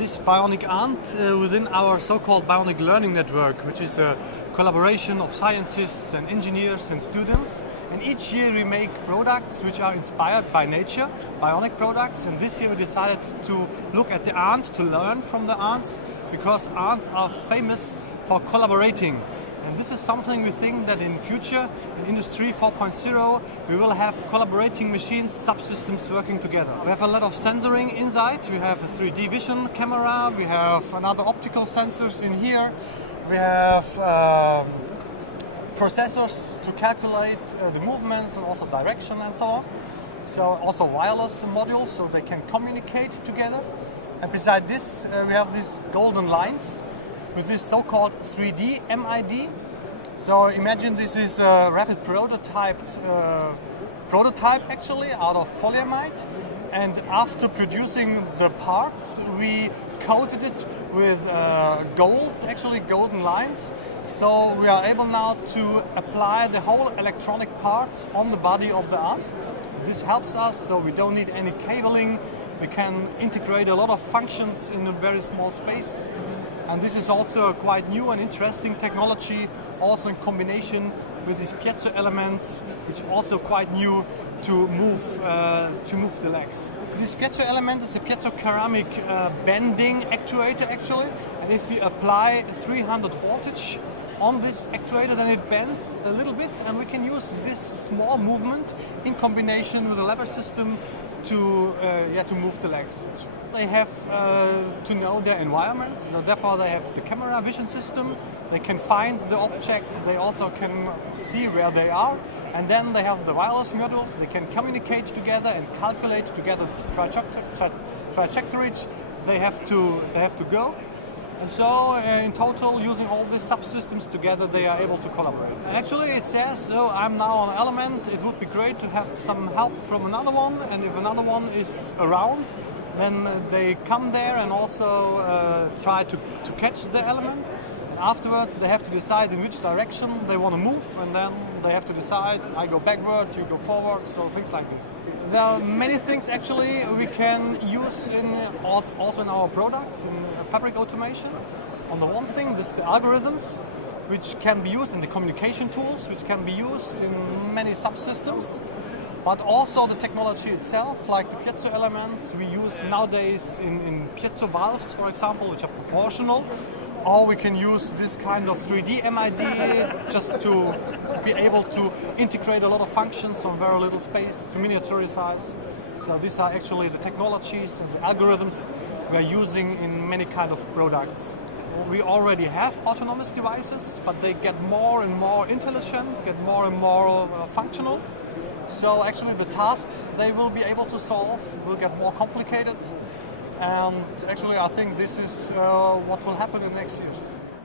this bionic ant within our so-called bionic learning network, which is a collaboration of scientists and engineers and students. And each year we make products which are inspired by nature, bionic products. And this year we decided to look at the ant, to learn from the ants, because ants are famous for collaborating. And this is something we think that in future, in Industry 4.0, we will have collaborating machines, subsystems working together. We have a lot of sensoring inside. We have a 3D vision camera. We have another optical sensors in here. We have processors to calculate the movements and also direction and so on. So also wireless modules, so they can communicate together. And beside this, we have these golden lines with this so-called 3D MID. So imagine this is a rapid prototype actually out of polyamide, and after producing the parts we coated it with gold, actually golden lines. So we are able now to apply the whole electronic parts on the body of the ant. This helps us, so we don't need any cabling. We can integrate a lot of functions in a very small space. And this is also a quite new and interesting technology, also in combination with these piezo elements, which are also quite new to move the legs. This piezo element is a piezo ceramic bending actuator actually, and if we apply 300 voltage on this actuator, then it bends a little bit, and we can use this small movement in combination with a lever system to move the legs. They have to know their environment, so therefore they have the camera vision system. They can find the object, they also can see where they are, and then they have the wireless modules. They can communicate together and calculate together the trajectories they have to go. And so in total, using all these subsystems together, they are able to collaborate. Actually, it says, oh, I'm now on an element, it would be great to have some help from another one, and if another one is around, then they come there and also try to catch the element. And afterwards, they have to decide in which direction they want to move, and then they have to decide, I go backward, you go forward, so things like this. There are many things actually we can use also in our products, in fabric automation. On the one thing, this is the algorithms, which can be used in the communication tools, which can be used in many subsystems. But also the technology itself, like the piezo elements, we use nowadays in piezo valves, for example, which are proportional. Or we can use this kind of 3D MID just to be able to integrate a lot of functions on very little space, to miniaturize. So these are actually the technologies and the algorithms we are using in many kind of products. We already have autonomous devices, but they get more and more intelligent, get more and more functional. So actually the tasks they will be able to solve will get more complicated. And actually I think this is what will happen in the next years.